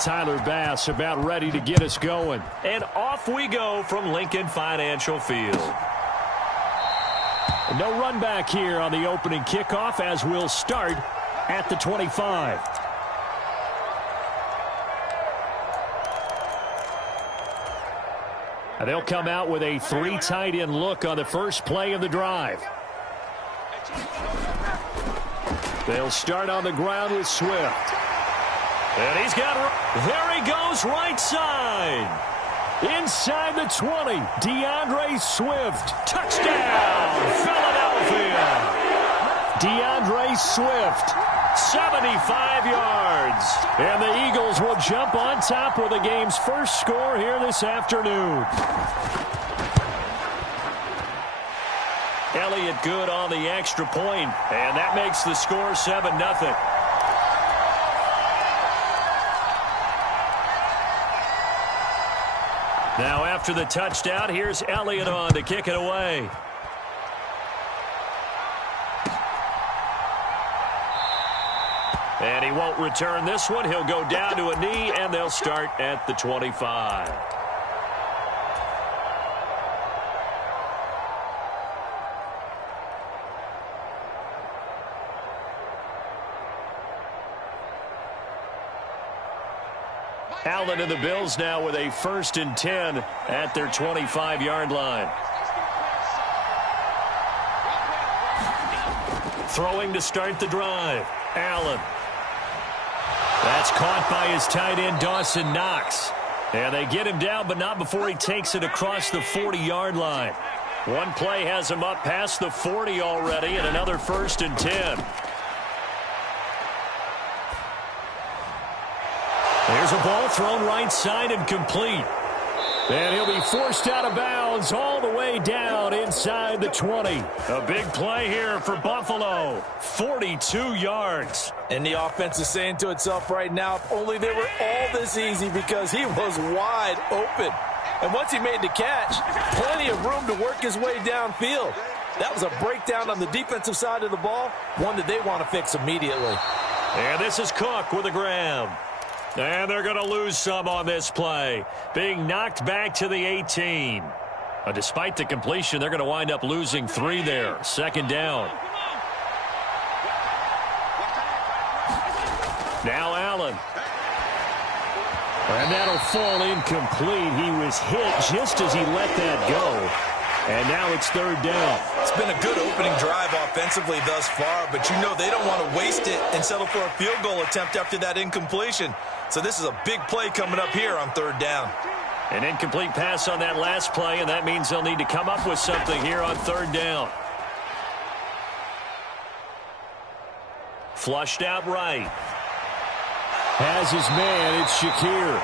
Tyler Bass about ready to get us going. And off we go from Lincoln Financial Field. No run back here on the opening kickoff as we'll start at the 25. And they'll come out with a 3 tight end look on the first play of the drive. They'll start on the ground with Swift. And he's got, there he goes, right side. Inside the 20, DeAndre Swift. Touchdown, Philadelphia. DeAndre Swift, 75 yards. And the Eagles will jump on top with the game's first score here this afternoon. Elliott good on the extra point, and that makes the score 7-0. Now after the touchdown, here's Elliott on to kick it away. And he won't return this one. He'll go down to a knee, and they'll start at the 25. Allen and the Bills now with a 1st and 10 at their 25-yard line. Throwing to start the drive. Allen. That's caught by his tight end, Dawson Knox. And they get him down, but not before he takes it across the 40-yard line. One play has him up past the 40 already, and another 1st and 10. There's a ball thrown right side and complete. And he'll be forced out of bounds all the way down inside the 20. A big play here for Buffalo. 42 yards. And the offense is saying to itself right now, if only they were all this easy, because he was wide open. And once he made the catch, plenty of room to work his way downfield. That was a breakdown on the defensive side of the ball, one that they want to fix immediately. And this is Cook with a grab. And they're going to lose some on this play. Being knocked back to the 18. Despite the completion, they're going to wind up losing 3 there. 2nd down. Now Allen. And that'll fall incomplete. He was hit just as he let that go. And now it's 3rd down. It's been a good opening drive offensively thus far, but you know they don't want to waste it and settle for a field goal attempt after that incompletion. So this is a big play coming up here on 3rd down. An incomplete pass on that last play, and that means they'll need to come up with something here on 3rd down. Flushed out right. Has his man, it's Shakir.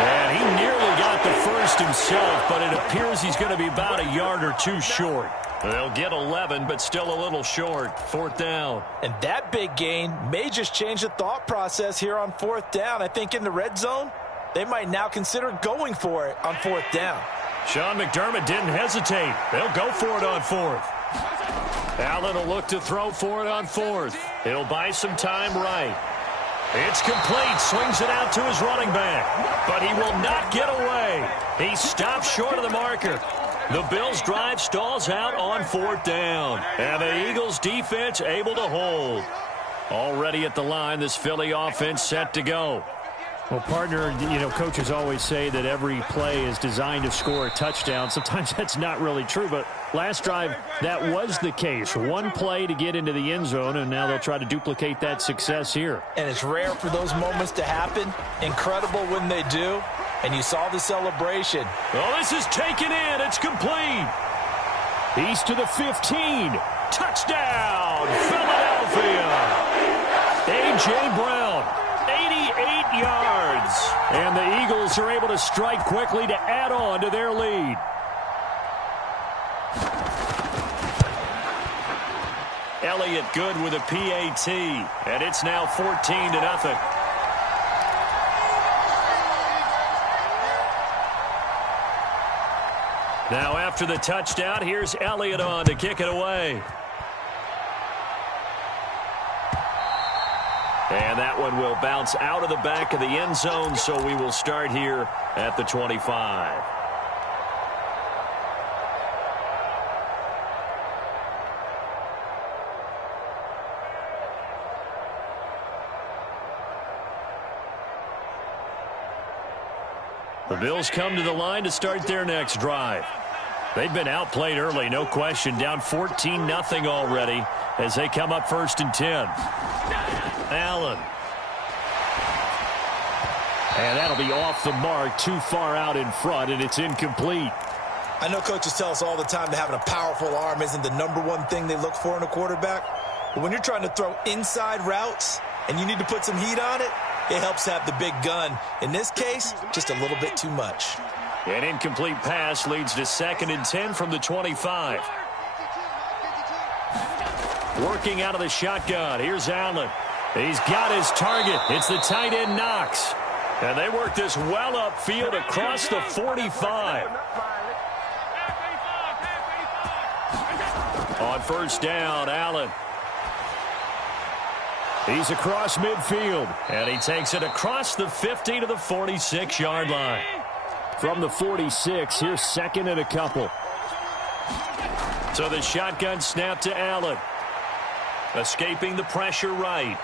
And he nearly got the first himself, but it appears he's going to be about a yard or 2 short. They'll get 11, but still a little short. 4th down. And that big gain may just change the thought process here on 4th down. I think in the red zone, they might now consider going for it on 4th down. Sean McDermott didn't hesitate. They'll go for it on 4th. Allen will look to throw for it on 4th. He'll buy some time right. It's complete. Swings it out to his running back. But he will not get away. He stops short of the marker. The Bills' drive stalls out on 4th down. And the Eagles' defense able to hold. Already at the line, this Philly offense set to go. Well, partner, you know, coaches always say that every play is designed to score a touchdown. Sometimes that's not really true, but last drive, that was the case. One play to get into the end zone, and now they'll try to duplicate that success here. And it's rare for those moments to happen. Incredible when they do. And you saw the celebration. Oh, this is taken in. It's complete. He's to the 15. Touchdown, Philadelphia. A.J. Brown, 88 yards. And the Eagles are able to strike quickly to add on to their lead. Elliott good with a PAT. And it's now 14-0. Now after the touchdown, here's Elliott on to kick it away. And that one will bounce out of the back of the end zone, so we will start here at the 25. The Bills come to the line to start their next drive. They've been outplayed early, no question, down 14-0 already as they come up 1st and 10. Allen. And that'll be off the mark, too far out in front, and it's incomplete. I know coaches tell us all the time that having a powerful arm isn't the #1 thing they look for in a quarterback. But when you're trying to throw inside routes and you need to put some heat on it, it helps have the big gun. In this case, just a little bit too much. An incomplete pass leads to 2nd and 10 from the 25. Working out of the shotgun. Here's Allen. He's got his target. It's the tight end Knox. And they work this well upfield across the 45. On 1st down, Allen. He's across midfield. And he takes it across the 50 to the 46-yard line. From the 46, here's 2nd and a couple. So the shotgun snap to Allen. Escaping the pressure right.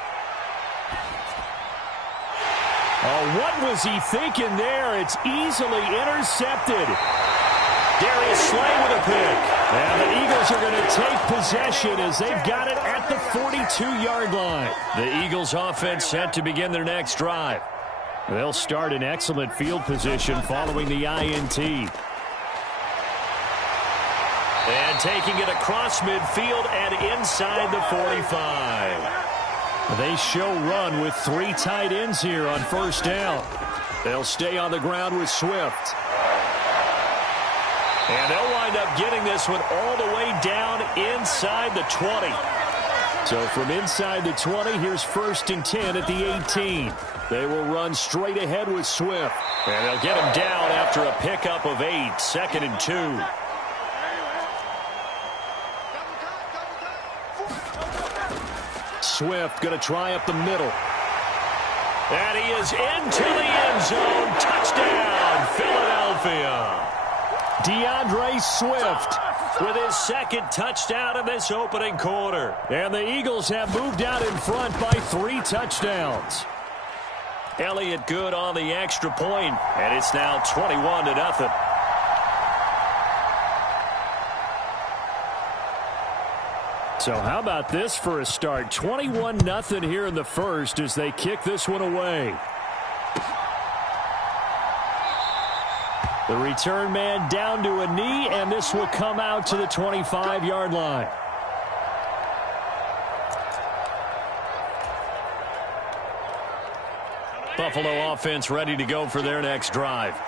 Oh, what was he thinking there? It's easily intercepted. Darius Slay with a pick. And the Eagles are going to take possession as they've got it at the 42-yard line. The Eagles offense set to begin their next drive. They'll start in excellent field position following the INT. And taking it across midfield and inside the 45. They show run with 3 tight ends here on 1st down. They'll stay on the ground with Swift. And they'll wind up getting this one all the way down inside the 20. So from inside the 20, here's 1st and 10 at the 18. They will run straight ahead with Swift. And they'll get him down after a pickup of 8, 2nd and 2. Swift going to try up the middle. And he is into the end zone. Touchdown, Philadelphia. DeAndre Swift with his 2nd touchdown in this opening quarter. And the Eagles have moved out in front by 3 touchdowns. Elliott good on the extra point, and it's now 21-0. So how about this for a start? 21-0 here in the first as they kick this one away. The return man down to a knee, and this will come out to the 25-yard line. Buffalo offense ready to go for their next drive.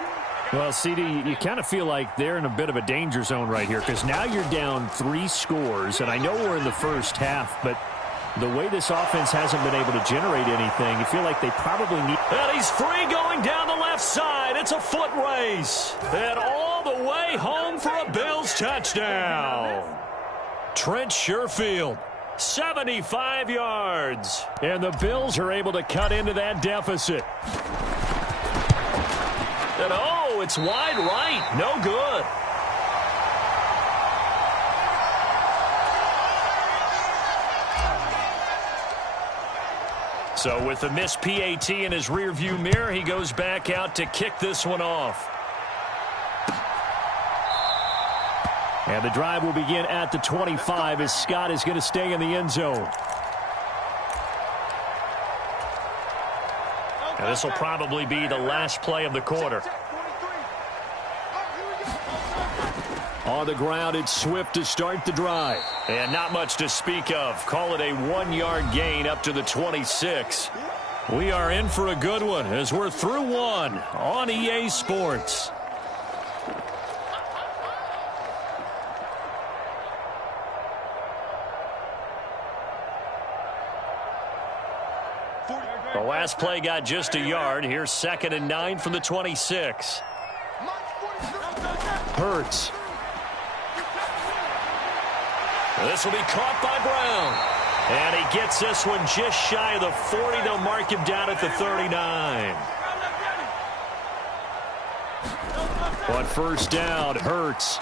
Well, CD, you kind of feel like they're in a bit of a danger zone right here because now you're down 3 scores, and I know we're in the first half, but the way this offense hasn't been able to generate anything, you feel like they probably need... And he's free going down the left side. It's a foot race. And all the way home for a Bills touchdown. Trent Sherfield, 75 yards. And the Bills are able to cut into that deficit. And oh, it's wide right. No good. So with the missed PAT in his rearview mirror, he goes back out to kick this one off. And the drive will begin at the 25 as Scott is going to stay in the end zone. And this will probably be the last play of the quarter. On the ground, it's Swift to start the drive. And not much to speak of. Call it a 1-yard gain up to the 26. We are in for a good one as we're through 1 on EA Sports. The last play got just a yard. Here's 2nd and 9 from the 26. Hurts. This will be caught by Brown. And he gets this one just shy of the 40. They'll mark him down at the 39. On first down, Hurts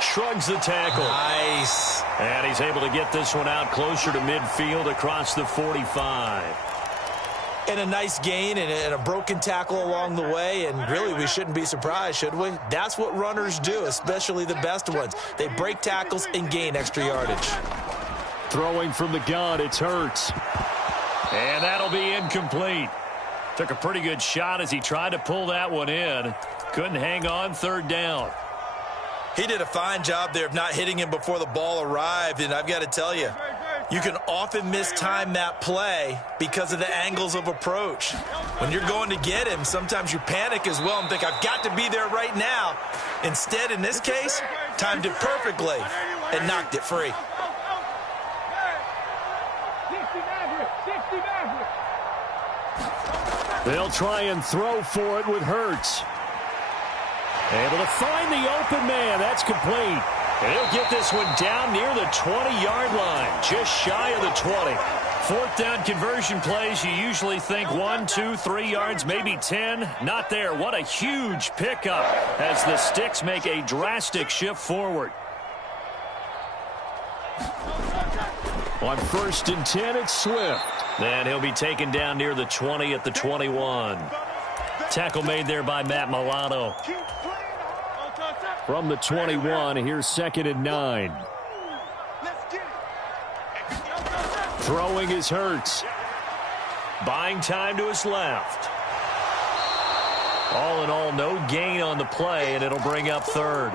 shrugs the tackle. Nice. And he's able to get this one out closer to midfield across the 45. And a nice gain and a broken tackle along the way. And really, we shouldn't be surprised, should we? That's what runners do, especially the best ones. They break tackles and gain extra yardage. Throwing from the gun, it's Hurts. And that'll be incomplete. Took a pretty good shot as he tried to pull that one in. Couldn't hang on, third down. He did a fine job there of not hitting him before the ball arrived. And I've got to tell you, you can often mistime that play because of the angles of approach. When you're going to get him, sometimes you panic as well and think, I've got to be there right now. Instead, in this case, timed it perfectly and knocked it free. They'll try and throw for it with Hurts. Able to find the open man. That's complete. And he'll get this one down near the 20-yard line, just shy of the 20. Fourth down conversion plays, you usually think 1, 2, 3 yards, maybe 10. Not there. What a huge pickup as the Sticks make a drastic shift forward. On first and 10, it's Swift. And he'll be taken down near the 20 at the 21. Tackle made there by Matt Milano. From the 21, here's second and 9. Throwing is Hurts. Buying time to his left. All in all, no gain on the play, and it'll bring up third.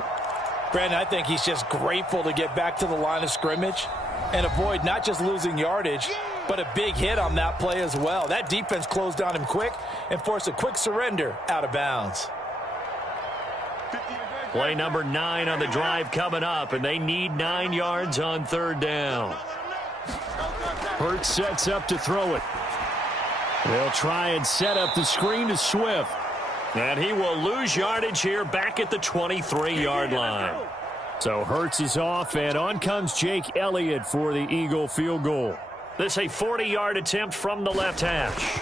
Brandon, I think he's just grateful to get back to the line of scrimmage and avoid not just losing yardage, but a big hit on that play as well. That defense closed on him quick and forced a quick surrender out of bounds. Play number 9 on the drive coming up, and they need 9 yards on third down. Hurts sets up to throw it. They'll try and set up the screen to Swift. And he will lose yardage here back at the 23-yard line. So Hurts is off, and on comes Jake Elliott for the Eagle field goal. This a 40-yard attempt from the left hash.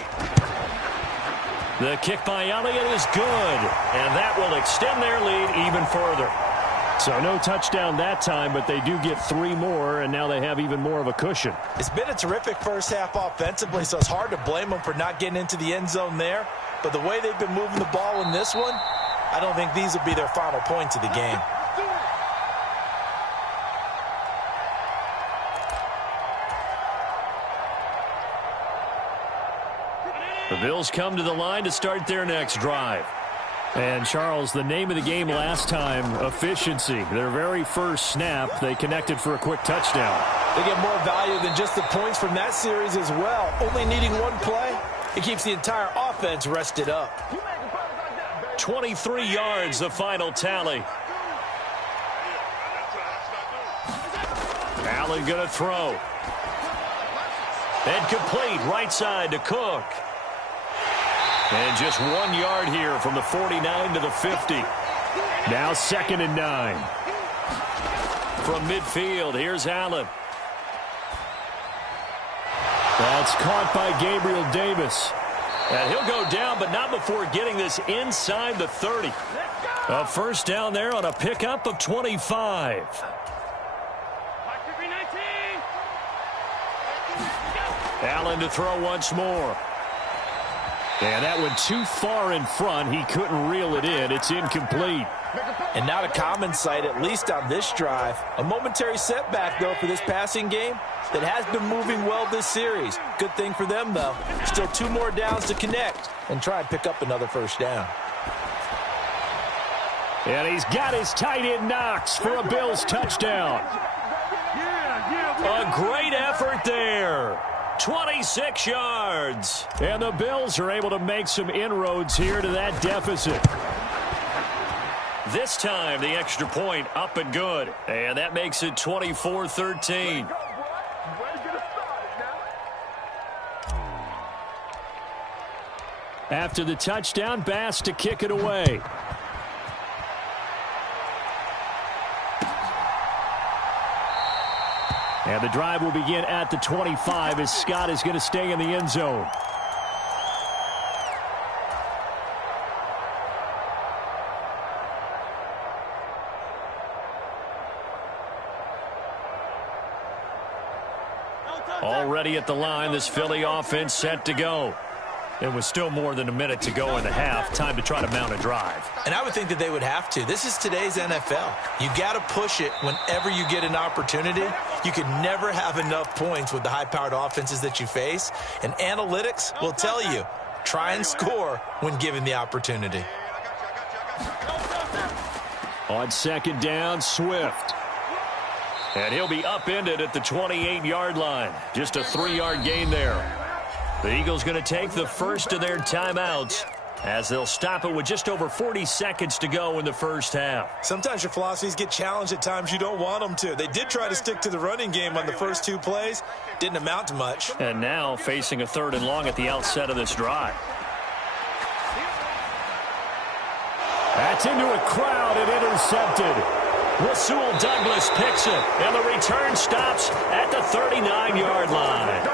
The kick by Elliott is good, and that will extend their lead even further. So no touchdown that time, but they do get 3 more, and now they have even more of a cushion. It's been a terrific first half offensively, so it's hard to blame them for not getting into the end zone there. But the way they've been moving the ball in this one, I don't think these will be their final points of the game. The Bills come to the line to start their next drive. And, Charles, the name of the game last time, efficiency. Their very first snap, they connected for a quick touchdown. They get more value than just the points from that series as well. Only needing one play, it keeps the entire offense rested up. 23 yards, the final tally. Allen going to throw. And complete, right side to Cook. And just 1 yard here from the 49 to the 50. Now second and 9. From midfield, here's Allen. That's caught by Gabriel Davis. And he'll go down, but not before getting this inside the 30. A first down there on a pickup of 25. Allen to throw once more. And that went too far in front. He couldn't reel it in. It's incomplete. And not a common sight, at least on this drive. A momentary setback, though, for this passing game that has been moving well this series. Good thing for them, though. Still 2 more downs to connect and try and pick up another first down. And he's got his tight end Knox for a Bills touchdown. A great effort there. 26 yards. And the Bills are able to make some inroads here to that deficit. This time, the extra point up and good. And that makes it 24-13. After the touchdown, Bass to kick it away. And the drive will begin at the 25 as Scott is going to stay in the end zone. Already at the line, this Philly offense set to go. It was still more than a minute to go in the half. Time to try to mount a drive. And I would think that they would have to. This is today's NFL. You got to push it whenever you get an opportunity. You can never have enough points with the high-powered offenses that you face. And analytics will tell you, try and score when given the opportunity. On second down, Swift. And he'll be upended at the 28-yard line. Just a 3-yard gain there. The Eagles going to take the first of their timeouts as they'll stop it with just over 40 seconds to go in the first half. Sometimes your philosophies get challenged at times you don't want them to. They did try to stick to the running game on the first 2 plays. Didn't amount to much. And now facing a 3rd and long at the outset of this drive. That's into a crowd and intercepted. Rasul Douglas picks it, and the return stops at the 39-yard line.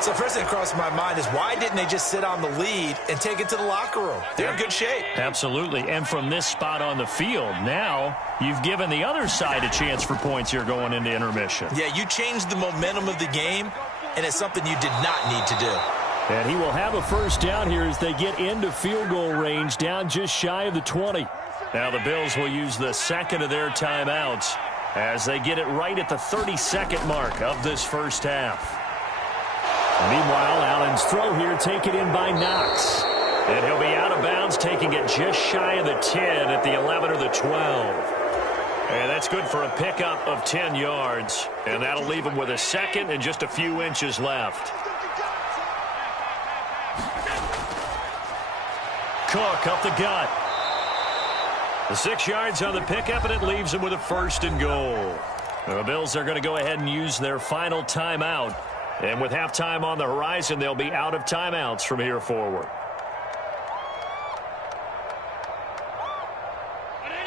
So first thing that crossed my mind is why didn't they just sit on the lead and take it to the locker room? They're in good shape. Absolutely. And from this spot on the field, now you've given the other side a chance for points here going into intermission. Yeah, you changed the momentum of the game, and it's something you did not need to do. And he will have a first down here as they get into field goal range, down just shy of the 20. Now the Bills will use the second of their timeouts as they get it right at the 32nd mark of this first half. Meanwhile, Allen's throw here taken in by Knox. And he'll be out of bounds, taking it just shy of the 10 at the 11 or the 12. And that's good for a pickup of 10 yards. And that'll leave him with a second and just a few inches left. Cook up the gut. The 6 yards on the pickup, and it leaves him with a 1st and goal. The Bills are going to go ahead and use their final timeout. And with halftime on the horizon, they'll be out of timeouts from here forward.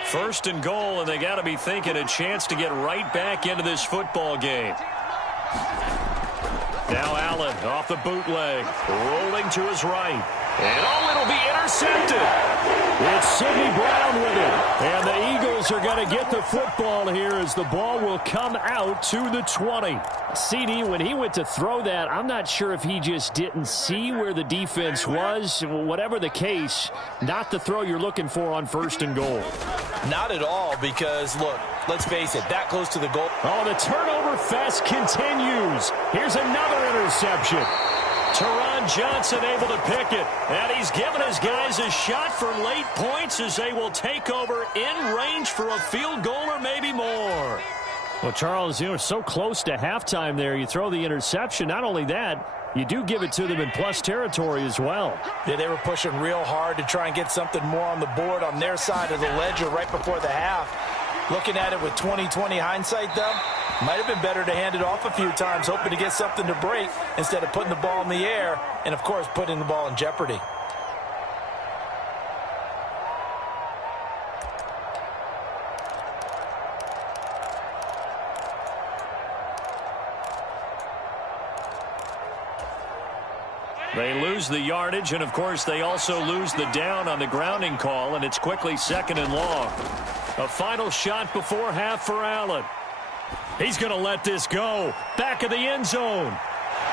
1st and goal, and they got to be thinking a chance to get right back into this football game. Now Allen off the bootleg, rolling to his right. And it'll be intercepted. It's Sidney Brown with it. And the Eagles are going to get the football here as the ball will come out to the 20. CD, when he went to throw that, I'm not sure if he just didn't see where the defense was. Whatever the case, not the throw you're looking for on 1st and goal. Not at all, because, look, let's face it, that close to the goal. Oh, the turnover fest continues. Here's another interception. Teron Johnson able to pick it. And he's given his guys a shot for late points as they will take over in range for a field goal or maybe more. Well, Charles, you know, so close to halftime there. You throw the interception. Not only that, you do give it to them in plus territory as well. Yeah, they were pushing real hard to try and get something more on the board on their side of the ledger right before the half. Looking at it with 20/20 hindsight, though, might have been better to hand it off a few times, hoping to get something to break instead of putting the ball in the air and, of course, putting the ball in jeopardy. They lose the yardage, and, of course, they also lose the down on the grounding call, and it's quickly 2nd and long. A final shot before half for Allen. He's going to let this go. Back of the end zone.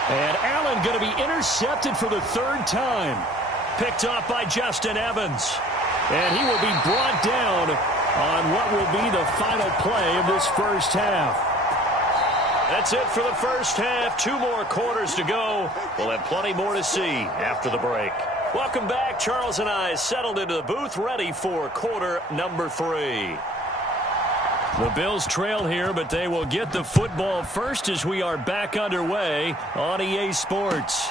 And Allen going to be intercepted for the 3rd time. Picked off by Justin Evans. And he will be brought down on what will be the final play of this first half. That's it for the first half. 2 more quarters to go. We'll have plenty more to see after the break. Welcome back. Charles and I settled into the booth, ready for quarter number 3. The Bills trail here, but they will get the football first as we are back underway on EA Sports.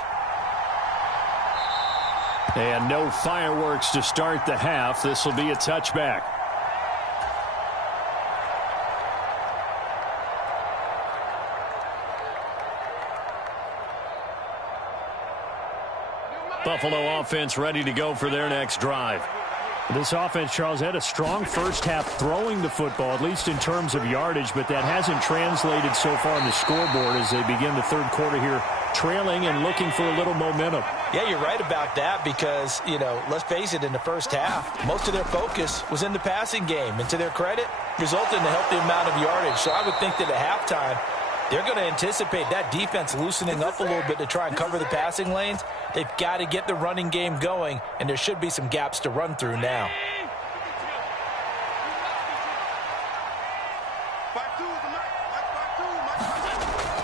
And no fireworks to start the half. This will be a touchback. Buffalo offense ready to go for their next drive. This offense, Charles, had a strong first half throwing the football, at least in terms of yardage, but that hasn't translated so far on the scoreboard as they begin the third quarter here, trailing and looking for a little momentum. Yeah, you're right about that because, let's face it, in the first half, most of their focus was in the passing game. And to their credit, resulted in a healthy amount of yardage. So I would think that at halftime, they're going to anticipate that defense loosening up a little bit to try and cover the passing lanes. They've got to get the running game going, and there should be some gaps to run through now.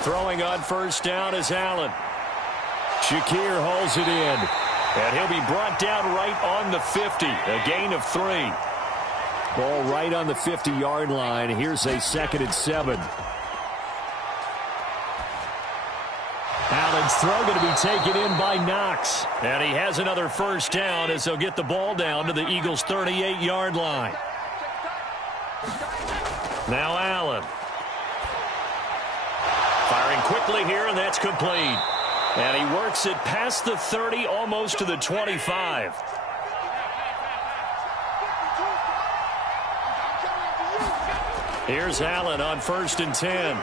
Throwing on first down is Allen. Shakir holds it in, and he'll be brought down right on the 50, a gain of 3. Ball right on the 50-yard line. Here's a 2nd and 7. Allen's throw going to be taken in by Knox. And he has another first down as they'll get the ball down to the Eagles' 38-yard line. Now Allen. Firing quickly here, and that's complete. And he works it past the 30, almost to the 25. Here's Allen on 1st and 10.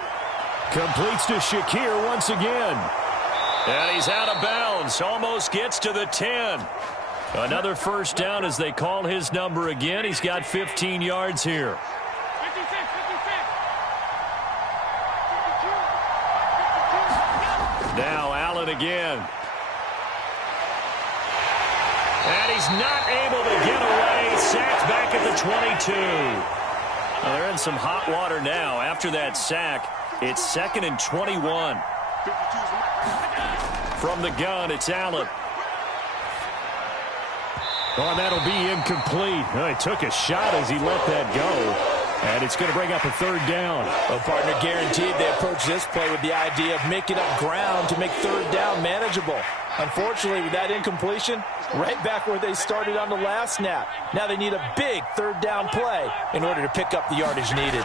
Completes to Shakir once again. And he's out of bounds. Almost gets to the 10. Another first down as they call his number again. He's got 15 yards here. Now Allen again. And he's not able to get away. Sacked back at the 22. Well, they're in some hot water now. After that sack, it's 2nd and 21. From the gun, it's Allen. Oh, and that'll be incomplete. Oh, he took a shot as he let that go. And it's going to bring up a 3rd down. Well, partner, guaranteed they approach this play with the idea of making up ground to make 3rd down manageable. Unfortunately, with that incompletion, right back where they started on the last snap. Now they need a big 3rd down play in order to pick up the yardage needed.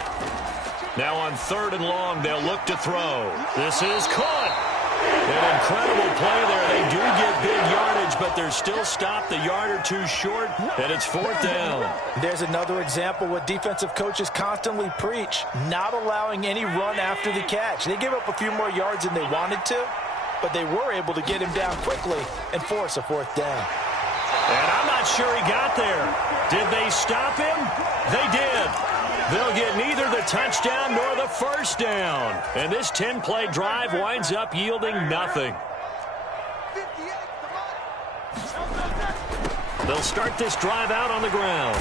Now on 3rd and long, they'll look to throw. This is caught. An incredible play there. They do get big yardage, but they're still stopped a yard or 2 short, and it's 4th down. There's another example what defensive coaches constantly preach, not allowing any run after the catch. They gave up a few more yards than they wanted to, but they were able to get him down quickly and force a 4th down. And I'm not sure he got there. Did they stop him? They did. They'll get neither the touchdown nor the first down. And this 10-play drive winds up yielding nothing. They'll start this drive out on the ground.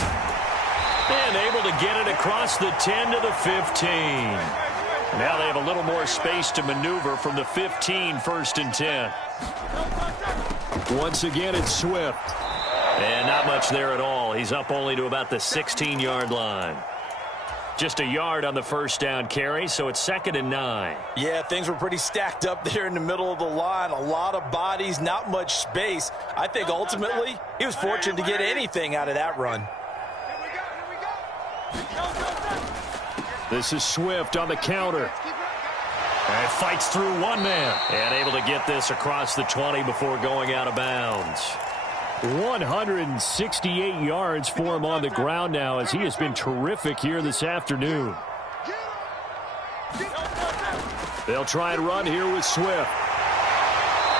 And able to get it across the 10 to the 15. Now they have a little more space to maneuver from the 15, 1st and 10. Once again, it's Swift. And not much there at all. He's up only to about the 16-yard line. Just a yard on the first down carry, so it's 2nd and 9. Yeah, things were pretty stacked up there in the middle of the line. A lot of bodies, not much space. I think ultimately he was fortunate to get anything out of that run. This is Swift on the counter. And fights through one man. And able to get this across the 20 before going out of bounds. 168 yards for him on the ground now as he has been terrific here this afternoon. They'll try and run here with Swift.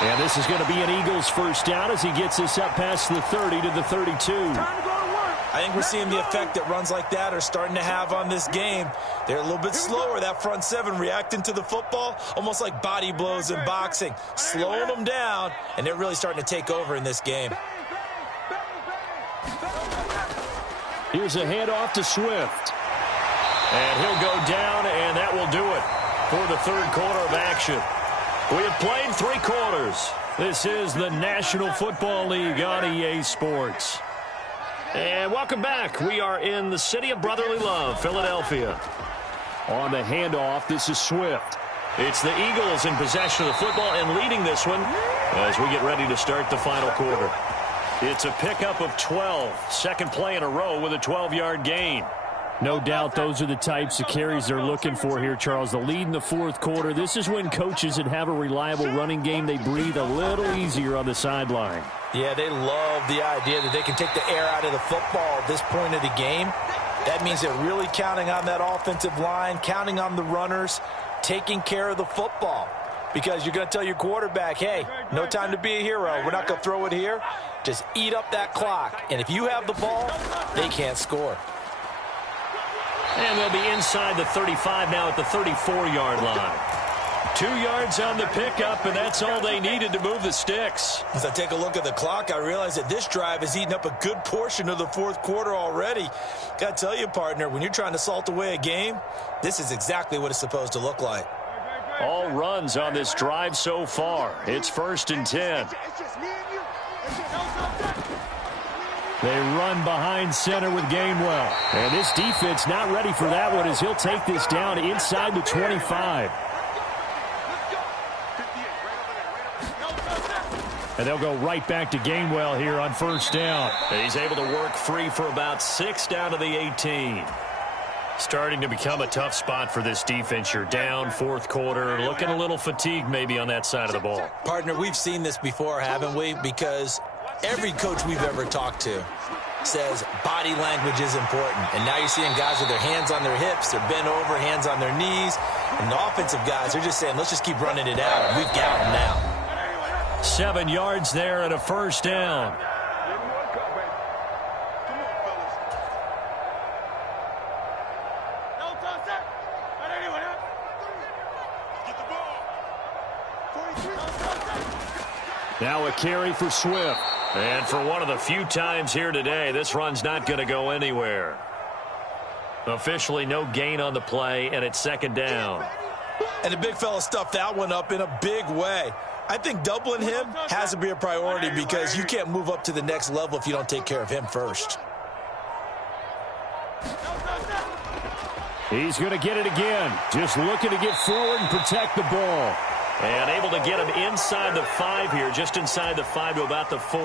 And this is going to be an Eagles first down as he gets this up past the 30 to the 32. I think we're seeing the effect that runs like that are starting to have on this game. They're a little bit slower, that front 7 reacting to the football, almost like body blows in boxing, slowing them down, and they're really starting to take over in this game. Here's a handoff to Swift. And he'll go down, and that will do it for the 3rd quarter of action. We have played 3 quarters. This is the National Football League on EA Sports. And welcome back. We are in the city of brotherly love, Philadelphia. On the handoff, this is Swift. It's the Eagles in possession of the football and leading this one as we get ready to start the final quarter. It's a pickup of 12. 2nd play in a row with a 12-yard gain. No doubt those are the types of carries they're looking for here, Charles. The lead in the 4th quarter. This is when coaches that have a reliable running game, they breathe a little easier on the sideline. Yeah, they love the idea that they can take the air out of the football at this point of the game. That means they're really counting on that offensive line, counting on the runners, taking care of the football. Because you're going to tell your quarterback, hey, no time to be a hero. We're not going to throw it here. Just eat up that clock. And if you have the ball, they can't score. And they'll be inside the 35 now at the 34-yard line. 2 yards on the pickup, and that's all they needed to move the sticks. As I take a look at the clock, I realize that this drive has eaten up a good portion of the fourth quarter already. Got to tell you, partner, when you're trying to salt away a game, this is exactly what it's supposed to look like. All runs on this drive so far. It's 1st and 10. They run behind center with Gainwell. And this defense not ready for that one as he'll take this down inside the 25. And they'll go right back to Gainwell here on 1st down. And he's able to work free for about 6 down to the 18. Starting to become a tough spot for this defense. You're down 4th quarter, looking a little fatigued maybe on that side of the ball. Partner, we've seen this before, haven't we? Because every coach we've ever talked to says body language is important. And now you're seeing guys with their hands on their hips, they're bent over, hands on their knees. And the offensive guys are just saying, let's just keep running it out. We've got them now. 7 yards there and a 1st down. Now a carry for Swift. And for one of the few times here today, this run's not going to go anywhere. Officially no gain on the play, and it's 2nd down. And the big fella stuffed that one up in a big way. I think doubling him has to be a priority because you can't move up to the next level if you don't take care of him first. He's going to get it again. Just looking to get forward and protect the ball. And able to get him inside the 5 here, just inside the 5 to about the 4.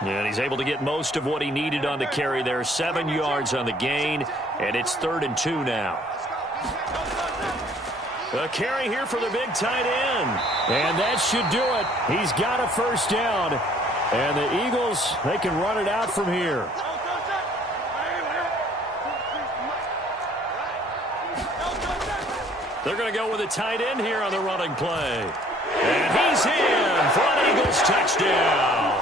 And he's able to get most of what he needed on the carry there. 7 yards on the gain, and it's 3rd and 2 now. A carry here for the big tight end. And that should do it. He's got a 1st down. And the Eagles, they can run it out from here. They're going to go with a tight end here on the running play. And he's in for an Eagles touchdown.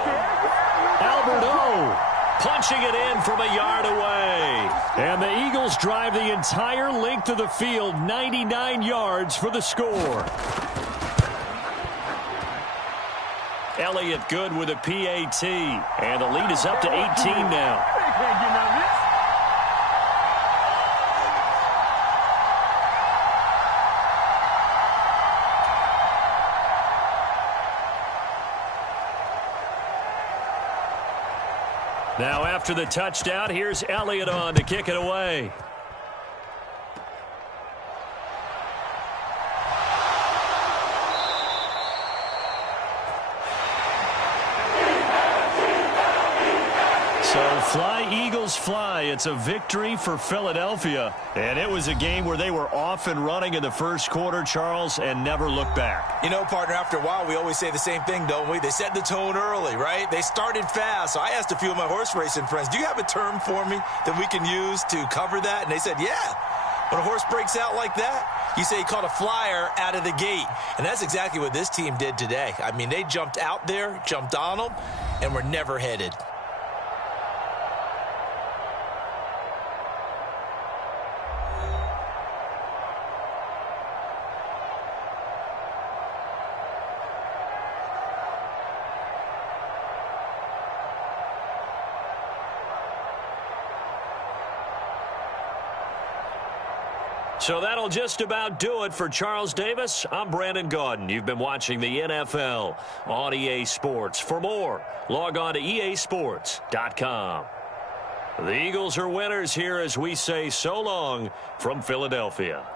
Albert O. punching it in from a yard away. And the Eagles drive the entire length of the field, 99 yards for the score. Elliott good with a PAT. And the lead is up to 18 now. Now after the touchdown, here's Elliott on to kick it away. So fly, Eagles, fly. It's a victory for Philadelphia. And it was a game where they were off and running in the first quarter, Charles, and never looked back. You know, partner, after a while, we always say the same thing, don't we? They set the tone early, right? They started fast. So I asked a few of my horse racing friends, do you have a term for me that we can use to cover that? And they said, yeah. When a horse breaks out like that, you say he caught a flyer out of the gate. And that's exactly what this team did today. I mean, they jumped out there, jumped on them, and were never headed. So that'll just about do it for Charles Davis. I'm Brandon Gaudin. You've been watching the NFL on EA Sports. For more, log on to easports.com. The Eagles are winners here as we say so long from Philadelphia.